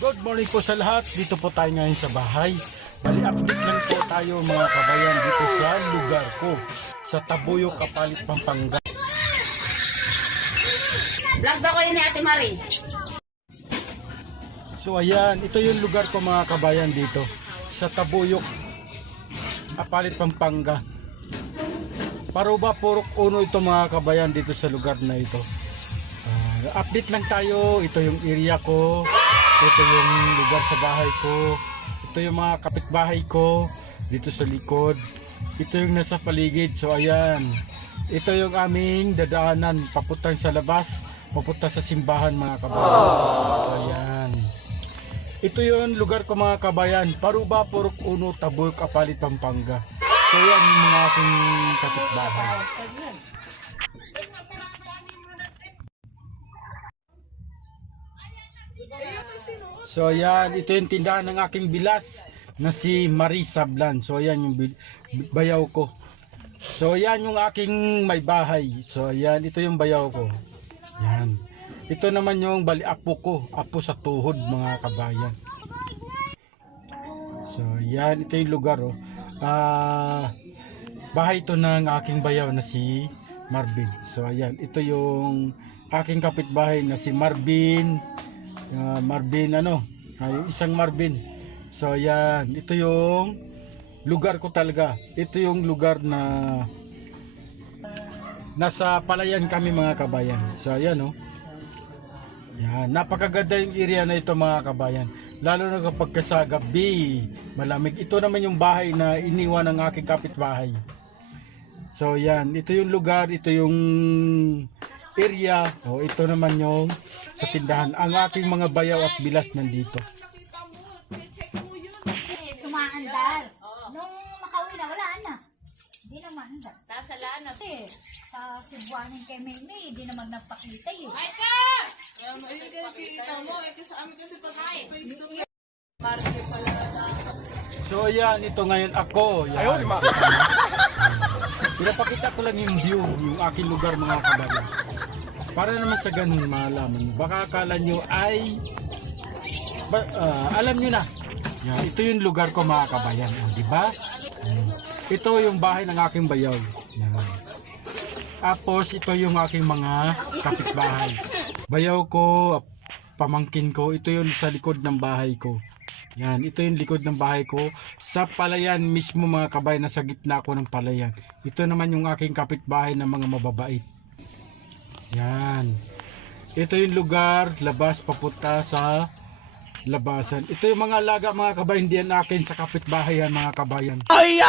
Good morning po sa lahat. Dito po tayo ngayon sa bahay. Bali, update lang po tayo mga kabayan dito sa lugar ko. Sa Tabuyok, Kapalit, Pampanga. Vlog daw kayo ni Ate Marie. So ayan, ito yung lugar ko mga kabayan dito. Sa Tabuyok, Kapalit, Pampanga. Paruba, purok uno ito mga kabayan dito sa lugar na ito. Ah, update lang tayo. Ito yung area ko. Ito yung lugar sa bahay ko. Ito yung mga kapitbahay ko. Dito sa likod. Ito yung nasa paligid. So ayan. Ito yung aming dadaanan. Papunta sa labas. Papunta sa simbahan mga kabayan. So ayan. Ito yung lugar ko mga kabayan. Paruba, Purok Uno, Tabuyok, Apalit, Pampanga. So yan yung mga aking kapitbahay. So yan, ito yung tindahan ng aking bilas na si Marie Sablan. So yan yung bayaw ko. So yan yung aking may bahay. So yan, ito yung bayaw ko. Yan. Ito naman yung bali apo ko, apo sa tuhod mga kabayan. So yan, ito yung lugar oh. Ah, bahay ito ng aking bayaw na si Marvin. So ayan, ito yung aking kapitbahay na si Marvin. Ah, Marvin ano, yung isang Marvin. So ayan, ito yung lugar ko talaga. Ito yung lugar na nasa palayan kami mga kabayan. So ayan oh. Yan, napakaganda yung area na ito mga kabayan. Lalo na kapag sa gabi, malamig. Ito naman yung bahay na iniwan ng aking kapitbahay. So yan, ito yung lugar, ito yung area. O ito naman yung sa tindahan. Ang aking mga bayaw at bilas nandito. Sumaandar. Nung makauwi na, wala na. Hindi na maandar. Nasa lana. Eh, sa Cebuanin kay Mimi, hindi naman nagpakita eh. So yan, ito ngayon ako. Yan. Ayaw, lima. Pinapakita ko lang yung view, yung aking lugar mga kabayan. Para naman sa ganun malaman. Baka akala nyo ay ba, ah, alam nyo na. Yan, ito yung lugar ko mga kabayan. Oh, di ba? Yan. Ito yung bahay ng aking bayaw. Yan. Tapos ito yung aking mga kapitbahay. Bayaw ko, pamangkin ko, ito yung sa likod ng bahay ko. Yan, ito yung likod ng bahay ko. Sa palayan mismo mga kabayan, nasa gitna ko ng palayan. Ito naman yung aking kapitbahay ng mga mababait. Yan. Ito yung lugar, labas, papunta sa labasan. Ito yung mga alaga mga kabayan, hindi yan akin sa kapitbahay yan mga kabayan. Ay,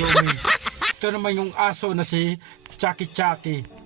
Yumi. Ito naman yung aso na si Chucky Chucky.